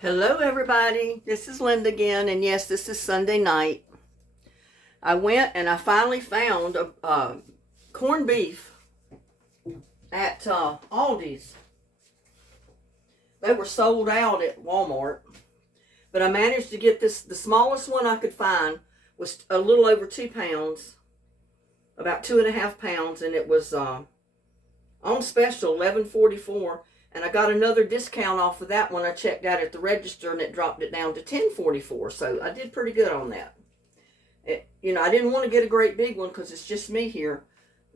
Hello, everybody. This is Linda again, and yes, this is Sunday night. I went and I finally found a corned beef at Aldi's. They were sold out at Walmart, but I managed to get this. The smallest one I could find was a little over 2 pounds, about 2.5 pounds, and it was on special, $11.44. And I got another discount off of that when I checked out at the register, and it dropped it down to $10.44. So I did pretty good on that. I didn't want to get a great big one because it's just me here.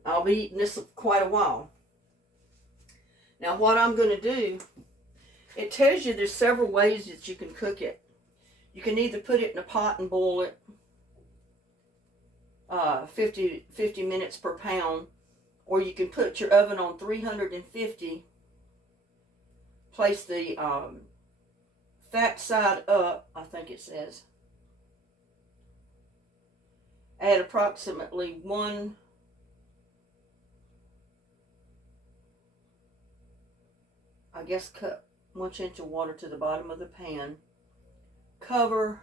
I'll be eating this quite a while. Now, what I'm going to do, it tells you there's several ways that you can cook it. You can either put it in a pot and boil it 50 minutes per pound, or you can put your oven on 350. Place the fat side up, I think it says. Add approximately cut 1 inch of water to the bottom of the pan. Cover.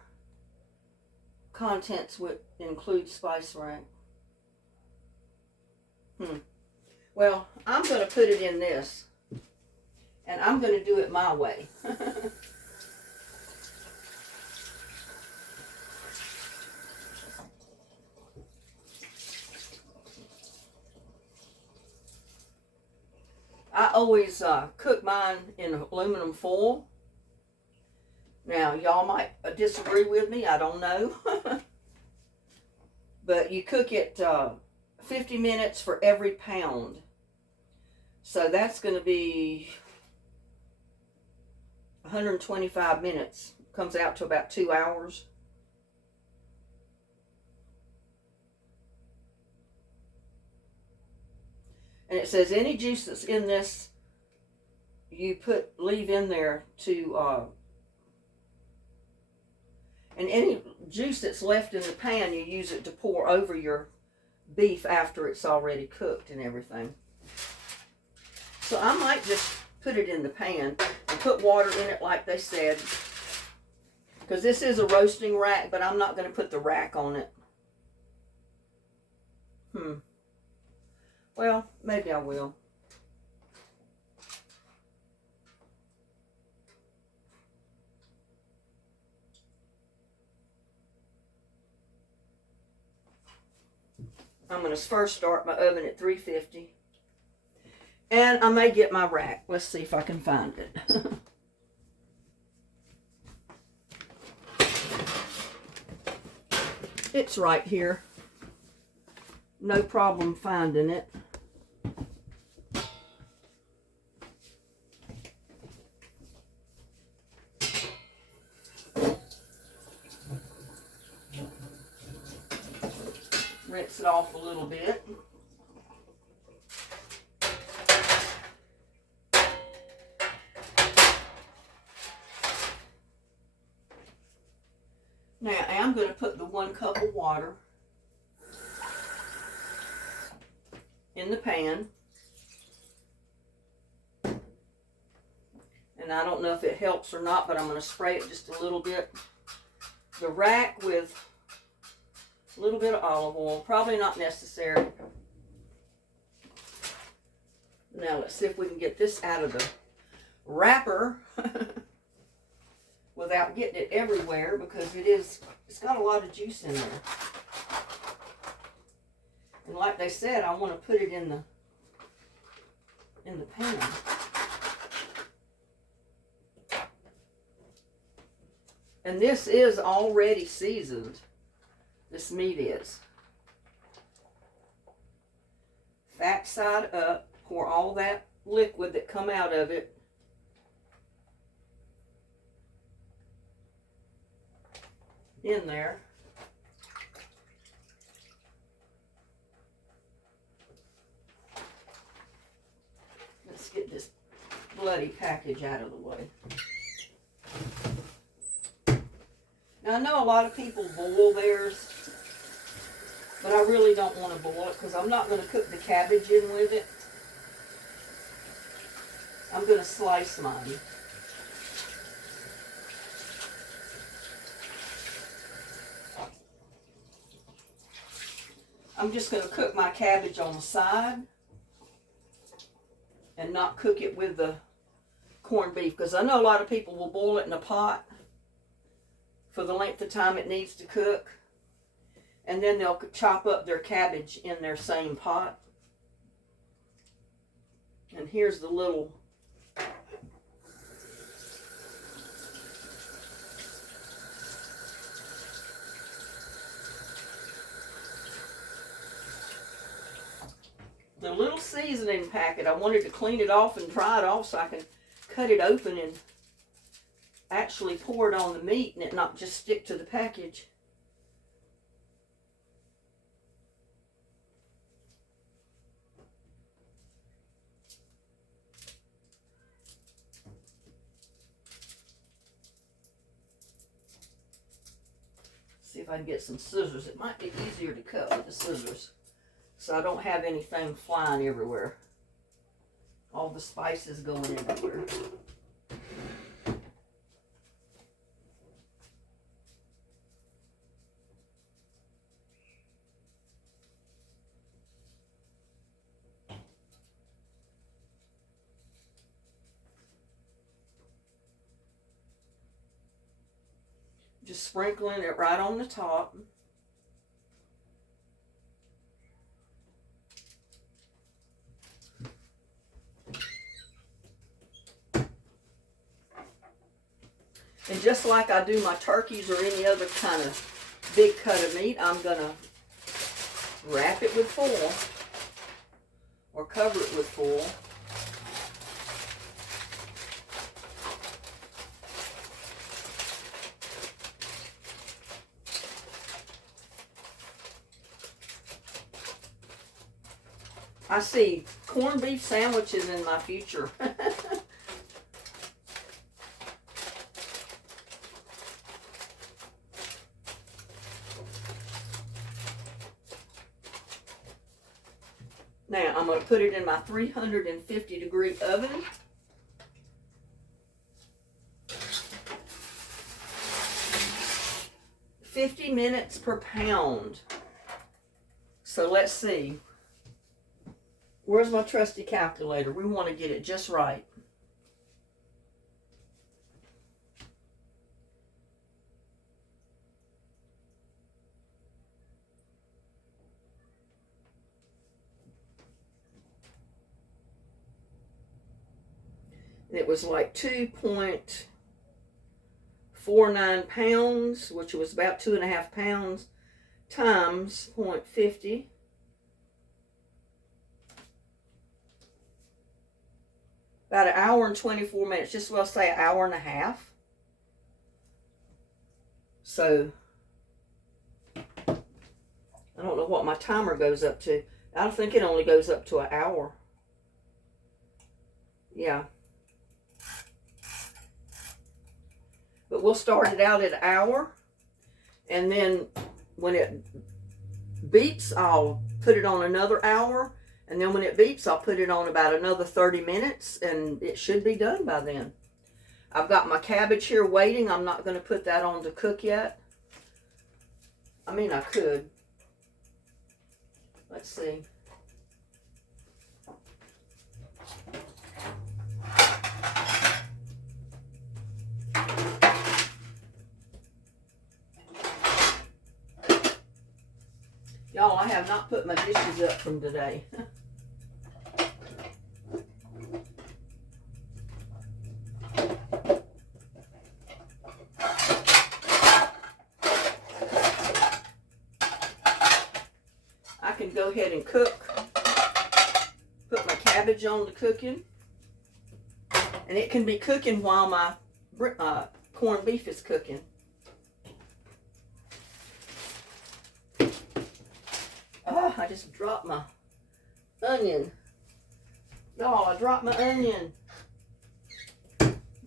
Contents would include spice rack. Well, I'm going to put it in this. And I'm going to do it my way. I always cook mine in aluminum foil. Now, y'all might disagree with me. I don't know. But you cook it 50 minutes for every pound. So that's going to be 125 minutes. Comes out to about 2 hours. And it says any juice that's in this, you leave in there to, and any juice that's left in the pan, you use it to pour over your beef after it's already cooked and everything. So I might just put it in the pan and put water in it like they said, because this is a roasting rack, but I'm not going to put the rack on it. Well, maybe I will. I'm going to first start my oven at 350. And I may get my rack. Let's see if I can find it. It's right here. No problem finding it. Rinse it off a little bit. Now I'm going to put the 1 cup of water in the pan. And I don't know if it helps or not, but I'm going to spray it just a little bit. The rack with a little bit of olive oil, probably not necessary. Now let's see if we can get this out of the wrapper without getting it everywhere, because it's got a lot of juice in there. And like they said, I want to put it in the pan. And this is already seasoned. This meat is. Fat side up. Pour all that liquid that come out of it in there. Let's get this bloody package out of the way. Now, I know a lot of people boil theirs, but I really don't want to boil it because I'm not going to cook the cabbage in with it. I'm going to slice mine. I'm just going to cook my cabbage on the side and not cook it with the corned beef, because I know a lot of people will boil it in a pot for the length of time it needs to cook, and then they'll chop up their cabbage in their same pot. And here's the little seasoning packet. I wanted to clean it off and dry it off so I can cut it open and actually pour it on the meat and it not just stick to the package. See if I can get some scissors. It might be easier to cut with the scissors, so I don't have anything flying everywhere. All the spices going everywhere. Just sprinkling it right on the top. And just like I do my turkeys or any other kind of big cut of meat, I'm going to wrap it with foil or cover it with foil. I see corned beef sandwiches in my future. Now, I'm going to put it in my 350-degree oven. $50 minutes per pound. So let's see. Where's my trusty calculator? We want to get it just right. It was like 2.49 pounds, which was about 2.5 pounds, times 0.50. About an hour and 24 minutes, just we'll say an hour and a half. So, I don't know what my timer goes up to. I think it only goes up to an hour. Yeah. But we'll start it out at an hour. And then when it beeps, I'll put it on another hour. And then when it beeps, I'll put it on about another 30 minutes, and it should be done by then. I've got my cabbage here waiting. I'm not going to put that on to cook yet. I mean, I could. Let's see. Y'all, I have not put my dishes up from today. I can go ahead and cook. Put my cabbage on to cooking. And it can be cooking while my corned beef is cooking. Oh, I just dropped my onion. Y'all, I dropped my onion.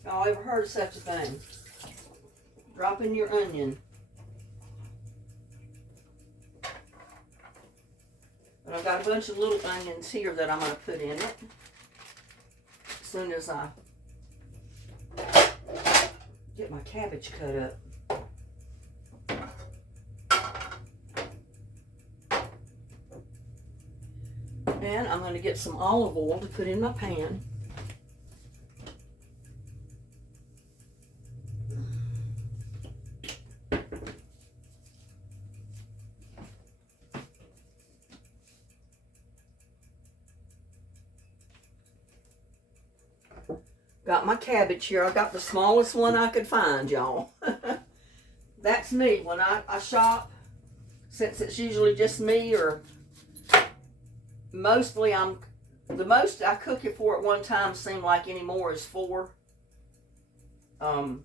Y'all ever heard of such a thing? Dropping your onion. But I've got a bunch of little onions here that I'm going to put in it as soon as I get my cabbage cut up. going to get some olive oil to put in my pan. Got my cabbage here. I got the smallest one I could find, y'all. That's me when I shop. Since it's usually just me, or mostly the most I cook it for at one time seemed like anymore is 4. When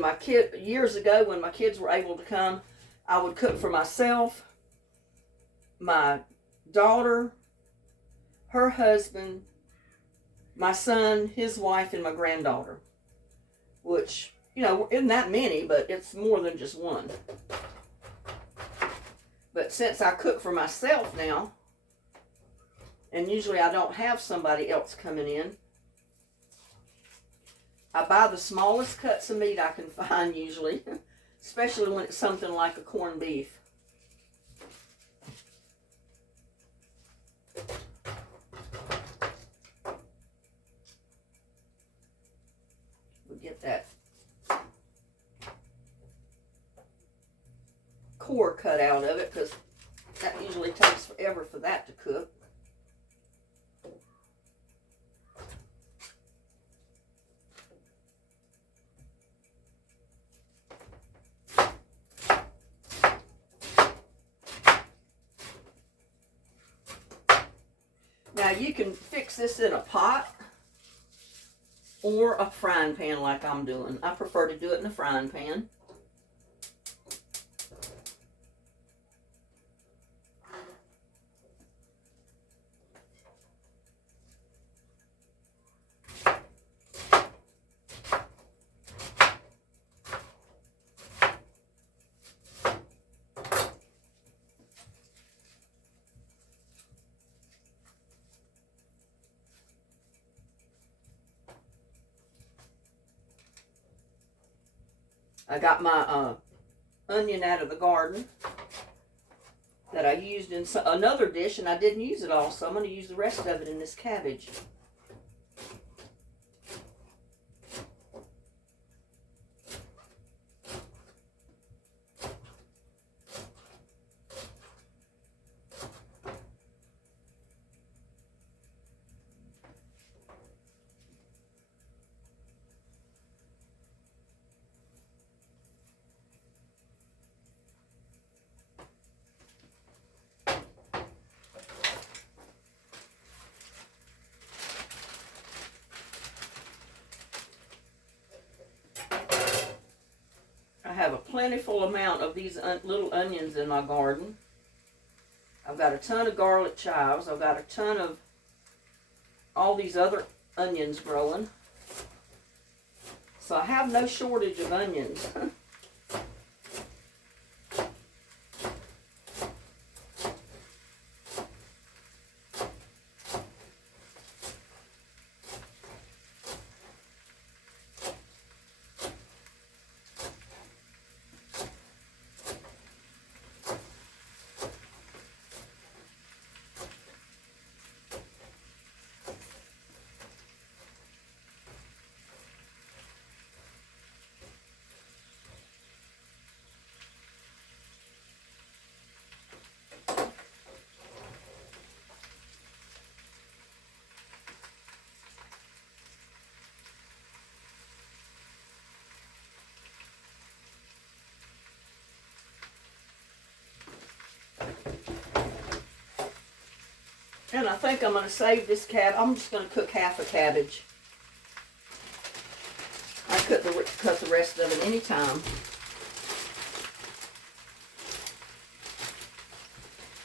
my years ago when my kids were able to come, I would cook for myself, my daughter, her husband, my son, his wife, and my granddaughter. Which, you know, isn't that many, but it's more than just one. But since I cook for myself now, and usually I don't have somebody else coming in, I buy the smallest cuts of meat I can find usually, especially when it's something like a corned beef. We'll get that core cut out of it, because that usually takes forever for that to cook. Now you can fix this in a pot or a frying pan like I'm doing. I prefer to do it in a frying pan. I got my onion out of the garden that I used in another dish, and I didn't use it all, so I'm going to use the rest of it in this cabbage. I have a plentiful amount of these little onions in my garden. I've got a ton of garlic chives. I've got a ton of all these other onions growing. So I have no shortage of onions. And I think I'm going to save this I'm just going to cook half a cabbage. I cut the rest of it anytime.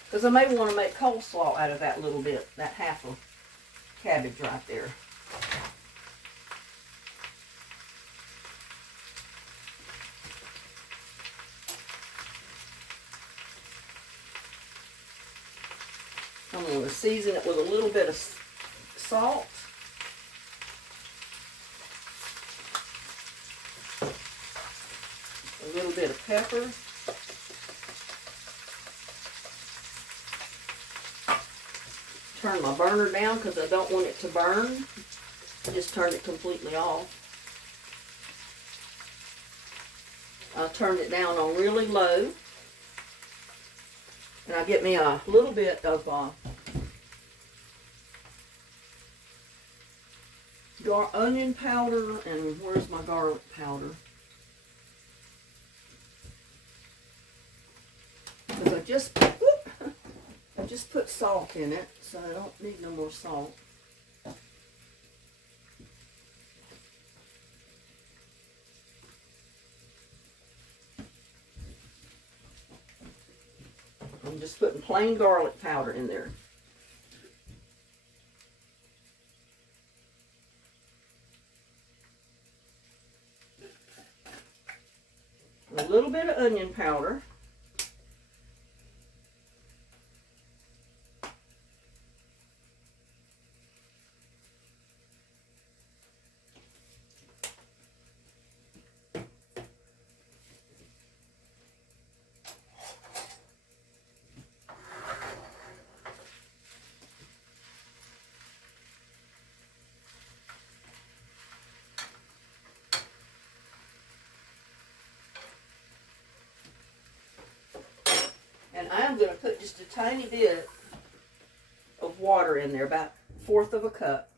Because I may want to make coleslaw out of that little bit, that half of cabbage right there. I'm going to season it with a little bit of salt. A little bit of pepper. turn my burner down because I don't want it to burn. I just turned it completely off. I turned it down on really low. And I get me a little bit of onion powder, and where's my garlic powder? Because I just put salt in it, so I don't need no more salt. I'm just putting plain garlic powder in there. A little bit of onion powder. And I'm going to put just a tiny bit of water in there, about 1/4 of a cup.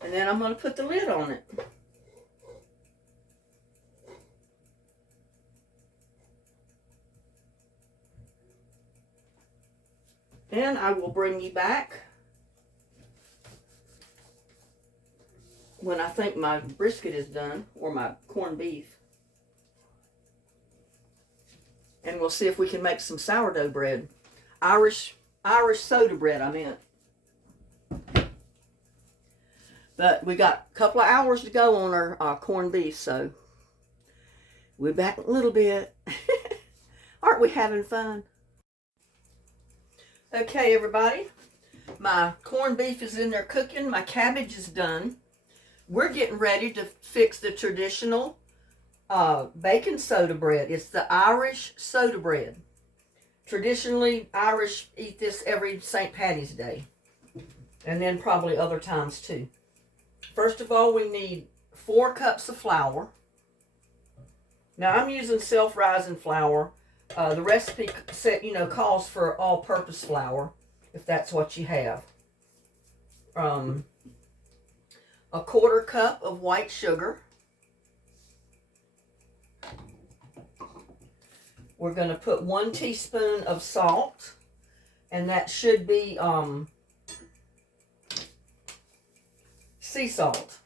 And then I'm going to put the lid on it. And I will bring you back when I think my brisket is done, or my corned beef. And we'll see if we can make some sourdough bread. Irish soda bread, I meant. But we got a couple of hours to go on our corned beef, so we're back in a little bit. Aren't we having fun? Okay, everybody. My corned beef is in there cooking. My cabbage is done. We're getting ready to fix the traditional baking soda bread. It's the Irish soda bread. Traditionally, Irish eat this every St. Patty's Day. And then probably other times too. First of all, we need 4 cups of flour. Now, I'm using self-rising flour. The recipe calls for all-purpose flour, if that's what you have. A 1/4 cup of white sugar. We're going to put 1 teaspoon of salt, and that should be sea salt.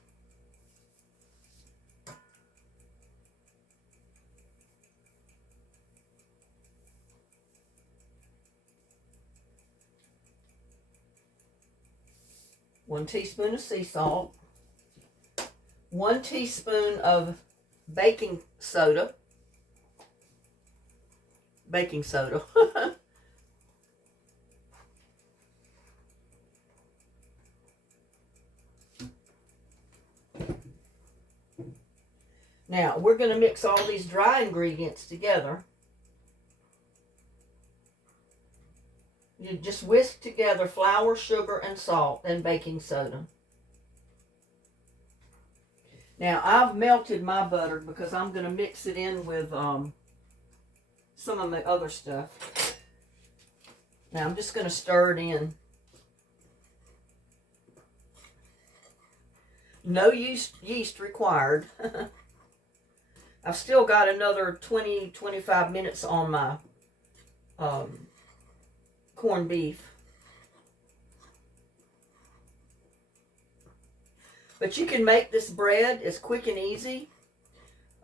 One teaspoon of sea salt. 1 teaspoon of baking soda. Baking soda. Now, we're going to mix all these dry ingredients together. You just whisk together flour, sugar, and salt, and baking soda. Now, I've melted my butter because I'm going to mix it in with some of the other stuff. Now, I'm just going to stir it in. No yeast required. I've still got another 20-25 minutes on my corned beef. But you can make this bread as quick and easy.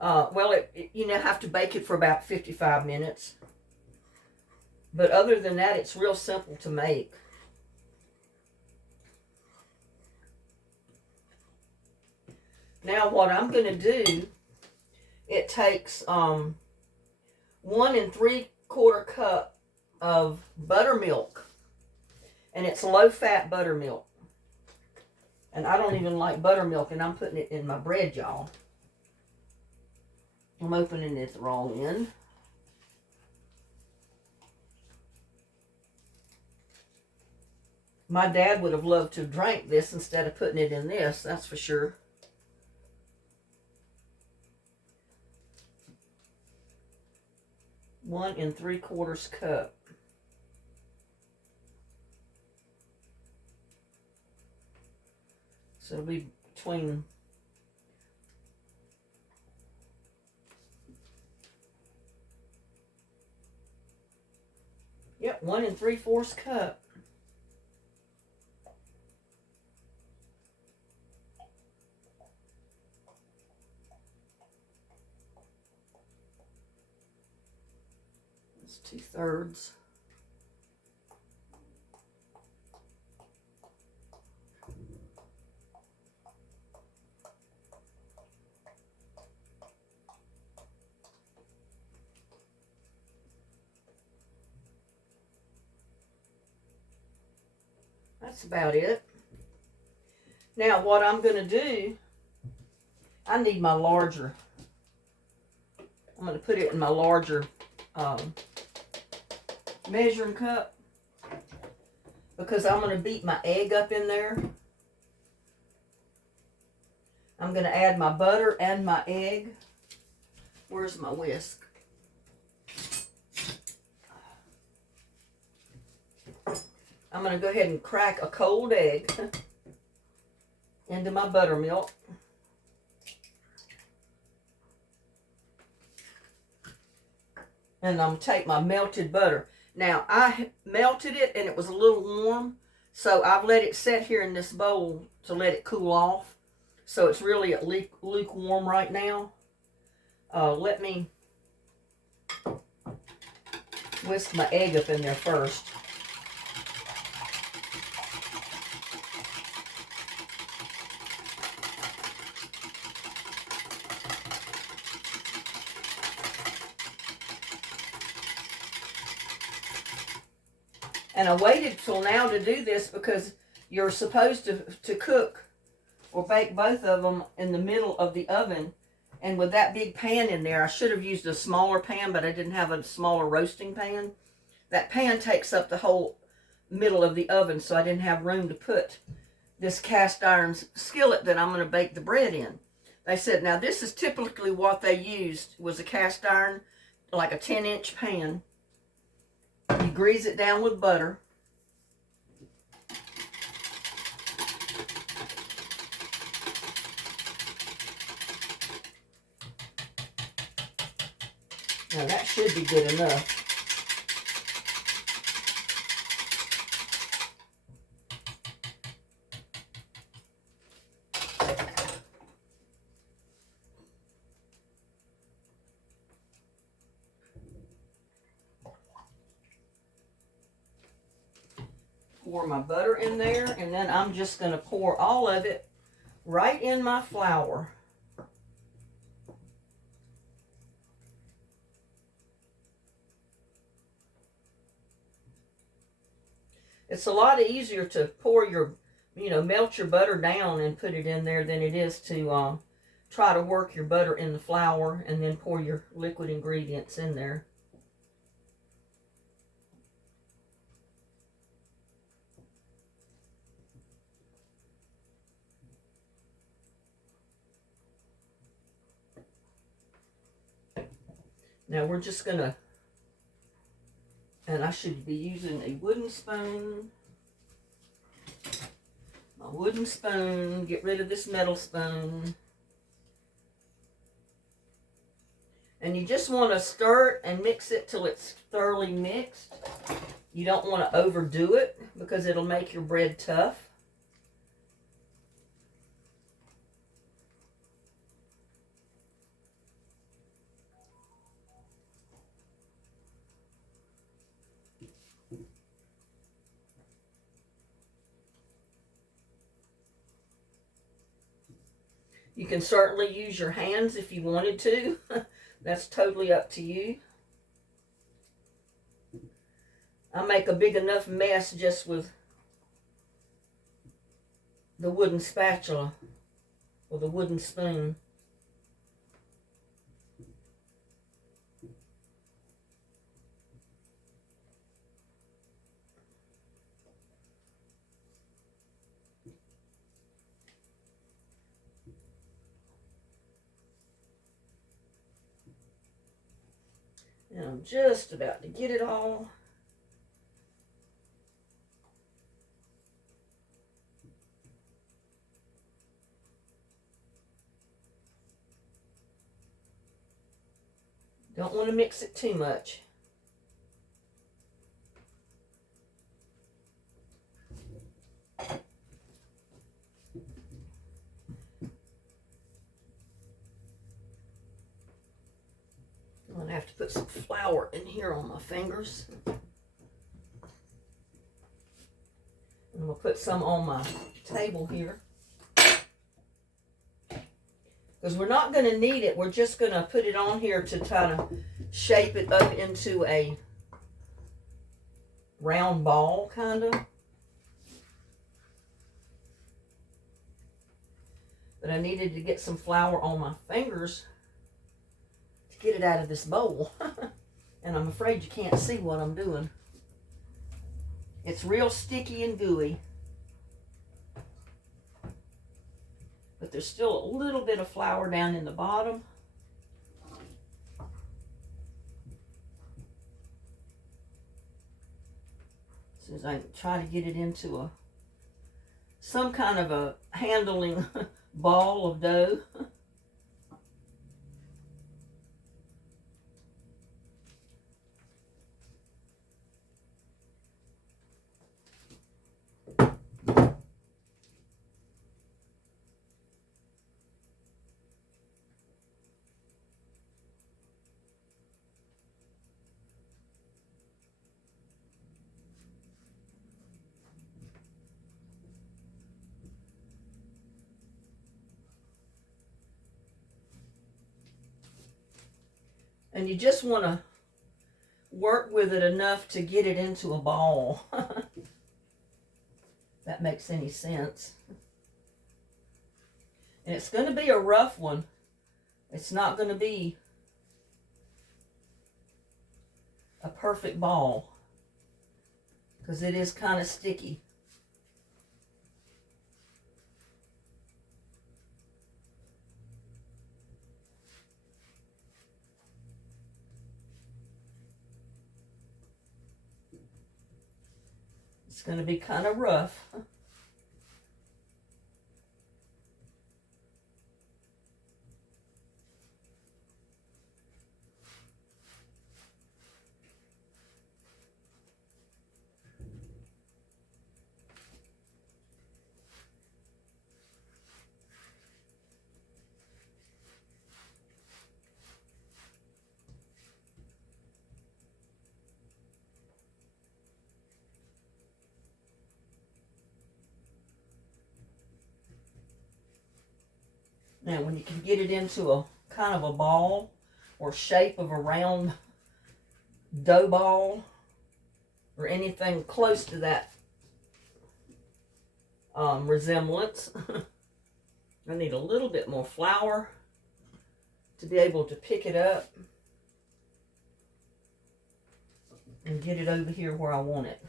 You have to bake it for about 55 minutes. But other than that, it's real simple to make. Now what I'm going to do, it takes 1 3/4 cup of buttermilk. And it's low-fat buttermilk. And I don't even like buttermilk, and I'm putting it in my bread, y'all. I'm opening it the wrong end. My dad would have loved to have drank this instead of putting it in this, that's for sure. One and 3/4 cup. So it'll be between yep, 1 3/4 cup. That's 2/3. That's about it. Now what I'm going to do, I need my larger. I'm going to put it in my larger measuring cup because I'm going to beat my egg up in there. I'm going to add my butter and my egg. Where's my whisk? I'm going to go ahead and crack a cold egg into my buttermilk. And I'm going to take my melted butter. Now, I melted it and it was a little warm, so I've let it sit here in this bowl to let it cool off. So it's really at lukewarm right now. Let me whisk my egg up in there first. And I waited till now to do this because you're supposed to cook or bake both of them in the middle of the oven. And with that big pan in there, I should have used a smaller pan, but I didn't have a smaller roasting pan. That pan takes up the whole middle of the oven, so I didn't have room to put this cast iron skillet that I'm going to bake the bread in. They said, now this is typically what they used, was a cast iron, like a 10-inch pan. You grease it down with butter. Now that should be good enough. Pour my butter in there, and then I'm just going to pour all of it right in my flour. It's a lot easier to pour your, melt your butter down and put it in there than it is to try to work your butter in the flour and then pour your liquid ingredients in there. Now we're just going to, and I should be using a wooden spoon. My wooden spoon, get rid of this metal spoon. And you just want to stir it and mix it till it's thoroughly mixed. You don't want to overdo it because it'll make your bread tough. You can certainly use your hands if you wanted to. That's totally up to you. I make a big enough mess just with the wooden spatula or the wooden spoon. And I'm just about to get it all. Don't want to mix it too much. I'm going to have to put some flour in here on my fingers. And I'm going to put some on my table here. Because we're not going to need it. We're just going to put it on here to try to shape it up into a round ball, kind of. But I needed to get some flour on my fingers to get it out of this bowl. And I'm afraid you can't see what I'm doing. It's real sticky and gooey. But there's still a little bit of flour down in the bottom. So as I try to get it into some kind of a handling ball of dough. And you just want to work with it enough to get it into a ball. That makes any sense. And it's going to be a rough one. It's not going to be a perfect ball because it is kind of sticky. It's going to be kind of rough. Now, when you can get it into a kind of a ball or shape of a round dough ball or anything close to that resemblance, I need a little bit more flour to be able to pick it up and get it over here where I want it.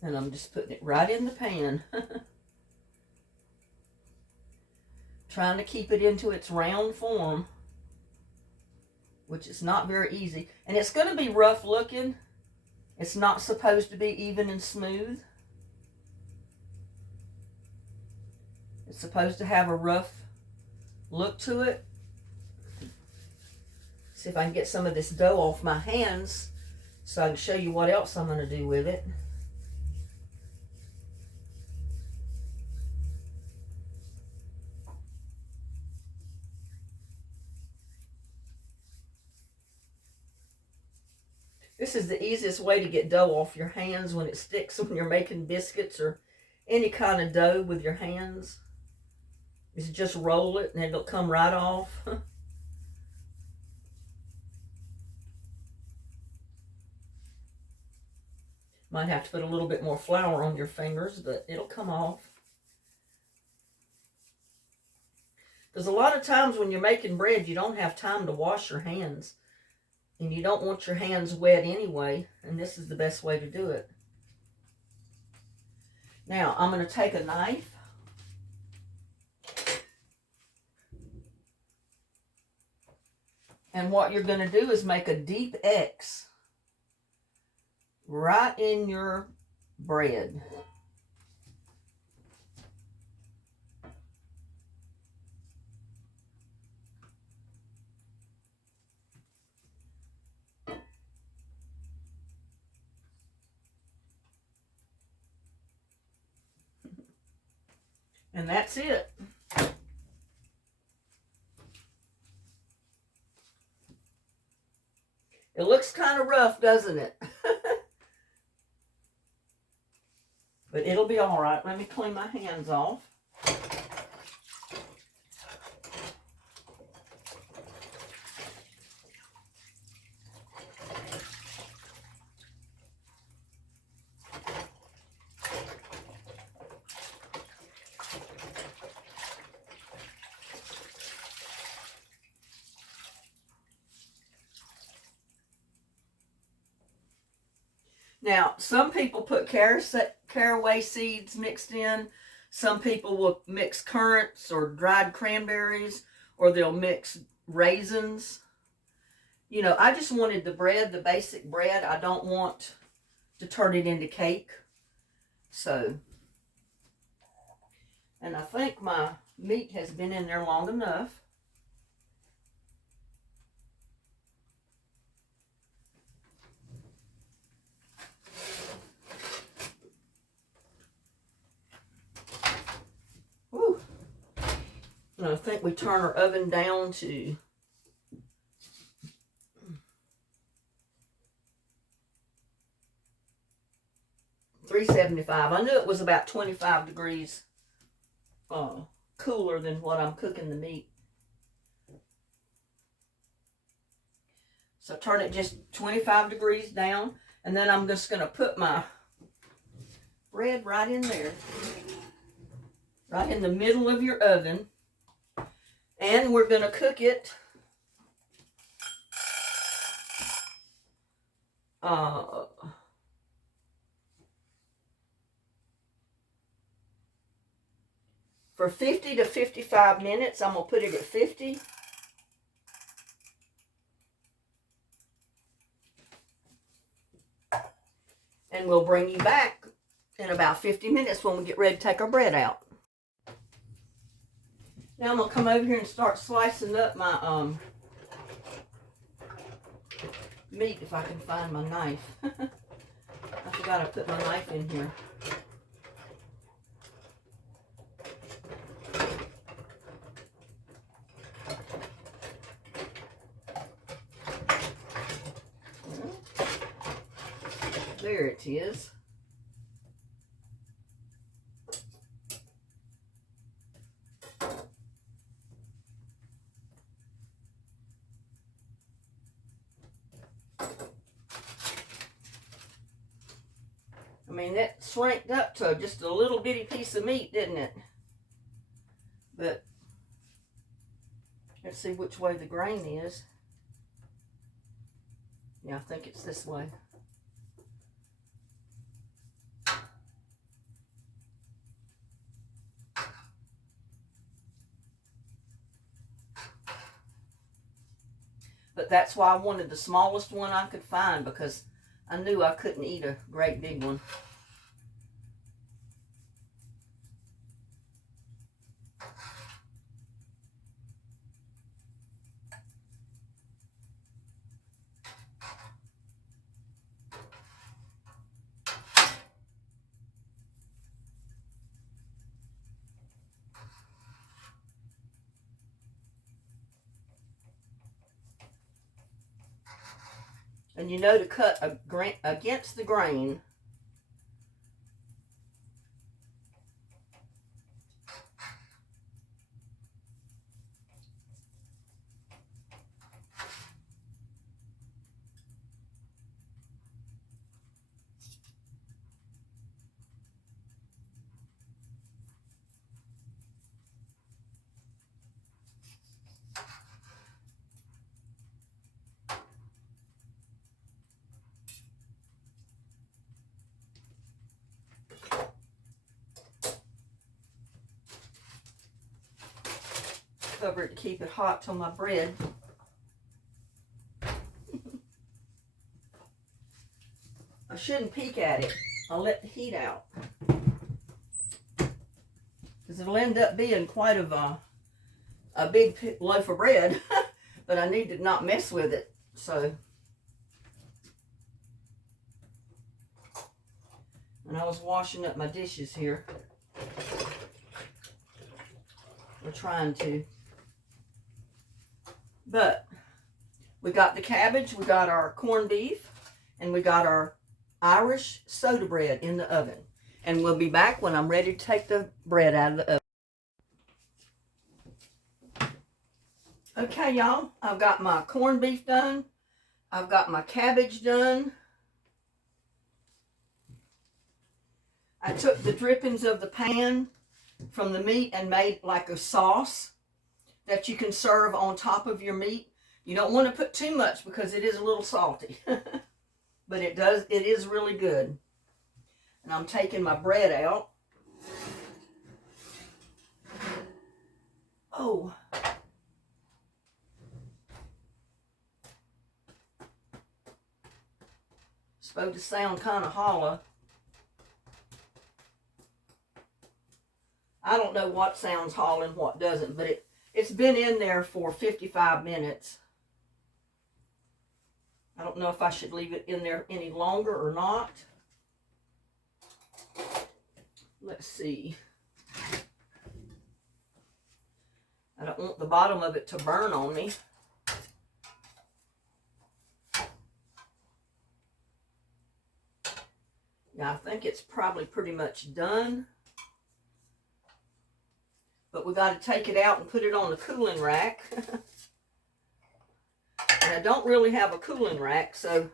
And I'm just putting it right in the pan. Trying to keep it into its round form, which is not very easy. And it's going to be rough looking. It's not supposed to be even and smooth. It's supposed to have a rough look to it. See if I can get some of this dough off my hands so I can show you what else I'm going to do with it. This is the easiest way to get dough off your hands when it sticks when you're making biscuits or any kind of dough with your hands. Is just roll it and it'll come right off. Might have to put a little bit more flour on your fingers, but it'll come off. Because a lot of times when you're making bread, you don't have time to wash your hands. And you don't want your hands wet anyway. And this is the best way to do it. Now, I'm going to take a knife. And what you're going to do is make a deep X right in your bread. And that's it. It looks kind of rough, doesn't it? But it'll be all right. Let me clean my hands off. Now, some people put caraway seeds mixed in. Some people will mix currants or dried cranberries, or they'll mix raisins. You know, I just wanted the bread, the basic bread. I don't want to turn it into cake. So, and I think my meat has been in there long enough. Whew. And I think we turn our oven down to 375. I knew it was about 25 degrees cooler than what I'm cooking the meat. So turn it just 25 degrees down, and then I'm just going to put my bread right in there, right in the middle of your oven, and we're going to cook it for 50 to 55 minutes. I'm going to put it at 50. And we'll bring you back in about 50 minutes when we get ready to take our bread out. Now I'm going to come over here and start slicing up my meat, if I can find my knife. I forgot I put my knife in here. There it is. I mean, that shrinked up to just a little bitty piece of meat, didn't it? But let's see which way the grain is. Yeah, I think it's this way. But that's why I wanted the smallest one I could find, because I knew I couldn't eat a great big one. And you know to cut against the grain. Cover it to keep it hot till my bread. I shouldn't peek at it. I'll let the heat out. Because it'll end up being quite a big loaf of bread. But I need to not mess with it. So. And I was washing up my dishes here. We're trying to. But we got the cabbage, we got our corned beef, and we got our Irish soda bread in the oven. And we'll be back when I'm ready to take the bread out of the oven. Okay, y'all, I've got my corned beef done. I've got my cabbage done. I took the drippings of the pan from the meat and made like a sauce that you can serve on top of your meat. You don't want to put too much because it is a little salty. But it is really good. And I'm taking my bread out. Oh. Supposed to sound kind of hollow. I don't know what sounds hollow and what doesn't, but it's been in there for 55 minutes. I don't know if I should leave it in there any longer or not. Let's see. I don't want the bottom of it to burn on me. Yeah, I think it's probably pretty much done. But we got to take it out and put it on the cooling rack. And I don't really have a cooling rack, so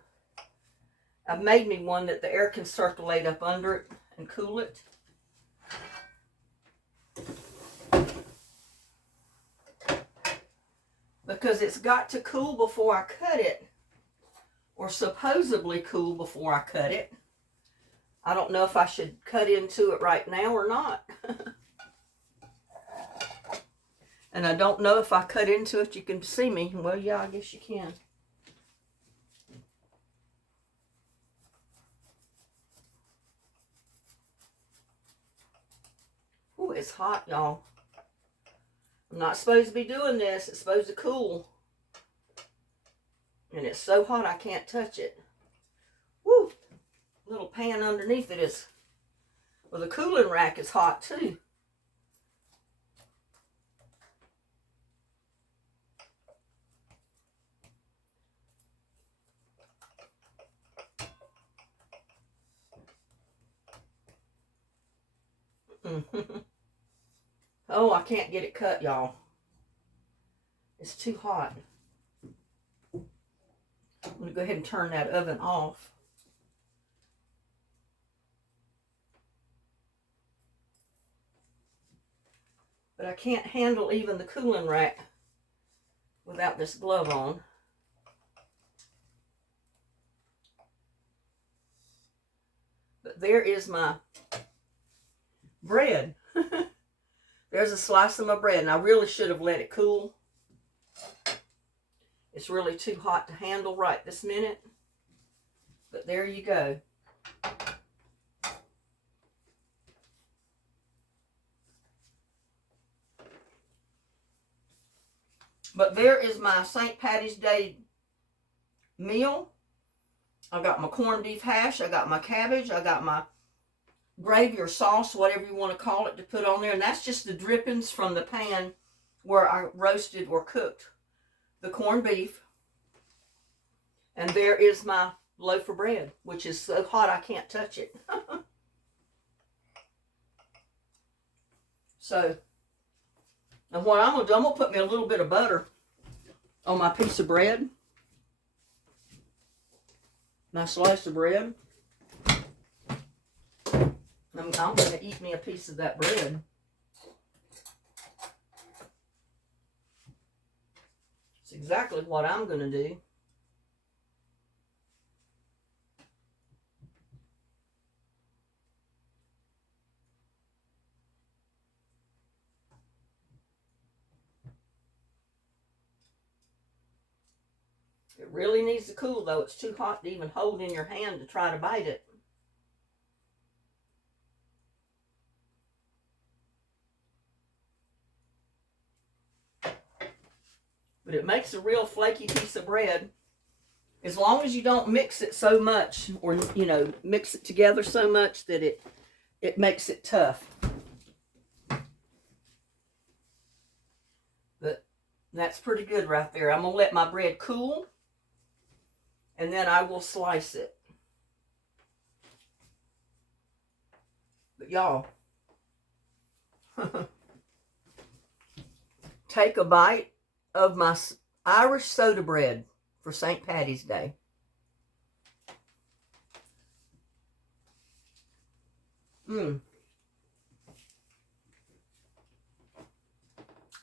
I've made me one that the air can circulate up under it and cool it. Because it's got to cool before I cut it. Or supposedly cool before I cut it. I don't know if I should cut into it right now or not. And I don't know if I cut into it, you can see me. Well, yeah, I guess you can. Ooh, it's hot, y'all. I'm not supposed to be doing this. It's supposed to cool. And it's so hot I can't touch it. Woo! Little pan underneath it is... Well, the cooling rack is hot too. Oh, I can't get it cut, y'all. It's too hot. I'm going to go ahead and turn that oven off. But I can't handle even the cooling rack without this glove on. But there is my bread. There's a slice of my bread, and I really should have let it cool. It's really too hot to handle right this minute. But there you go. But there is my St. Patty's Day meal. I got my corned beef hash. I got my cabbage. I got my gravy or sauce, whatever you want to call it, to put on there. And that's just the drippings from the pan where I roasted or cooked the corned beef. And there is my loaf of bread, which is so hot I can't touch it. So, and what I'm going to do, I'm going to put me a little bit of butter on my piece of bread. My slice of bread. I'm going to eat me a piece of that bread. It's exactly what I'm going to do. really needs to cool, though. It's too hot to even hold in your hand to try to bite it. But it makes a real flaky piece of bread. As long as you don't mix it so much, or, you know, mix it together so much that it makes it tough. But that's pretty good right there. I'm going to let my bread cool, and then I will slice it. But y'all, take a bite of my Irish soda bread for St. Patty's Day.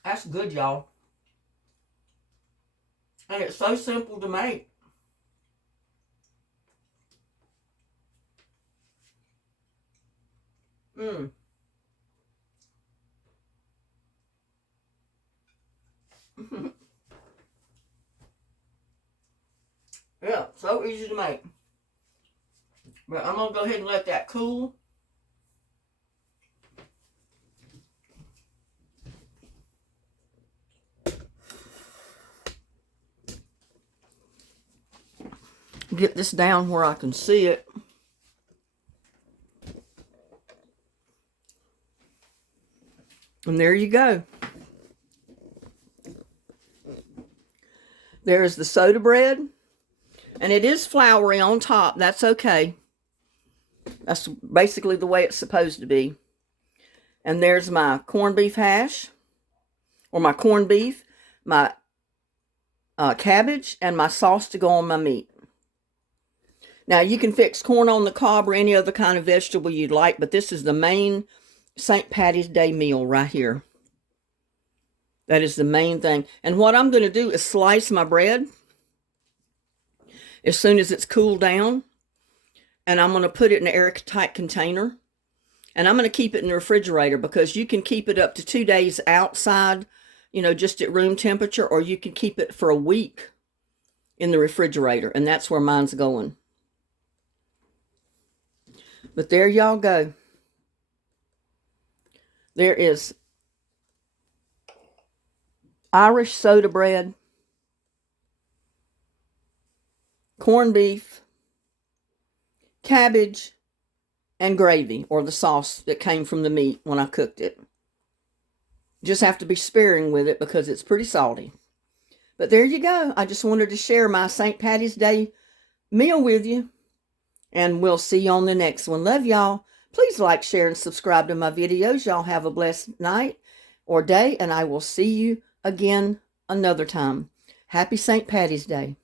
That's good, y'all. And it's so simple to make. Yeah, so easy to make. But I'm going to go ahead and let that cool. Get this down where I can see it. And there you go. There's the soda bread. And it is floury on top. That's okay. That's basically the way it's supposed to be. And there's my corned beef hash. Or my corned beef. My cabbage. And my sauce to go on my meat. Now, you can fix corn on the cob or any other kind of vegetable you'd like. But this is the main St. Patty's Day meal right here. That is the main thing. And what I'm going to do is slice my bread as soon as it's cooled down. And I'm going to put it in an airtight container. And I'm going to keep it in the refrigerator because you can keep it up to 2 days outside, you know, just at room temperature. Or you can keep it for a week in the refrigerator. And that's where mine's going. But there y'all go. There is Irish soda bread, corned beef, cabbage, and gravy, or the sauce that came from the meat when I cooked it. Just have to be sparing with it because it's pretty salty. But there you go. I just wanted to share my St. Patty's Day meal with you. And we'll see you on the next one. Love y'all. Please like, share, and subscribe to my videos. Y'all have a blessed night or day, and I will see you again another time. Happy St. Patty's Day.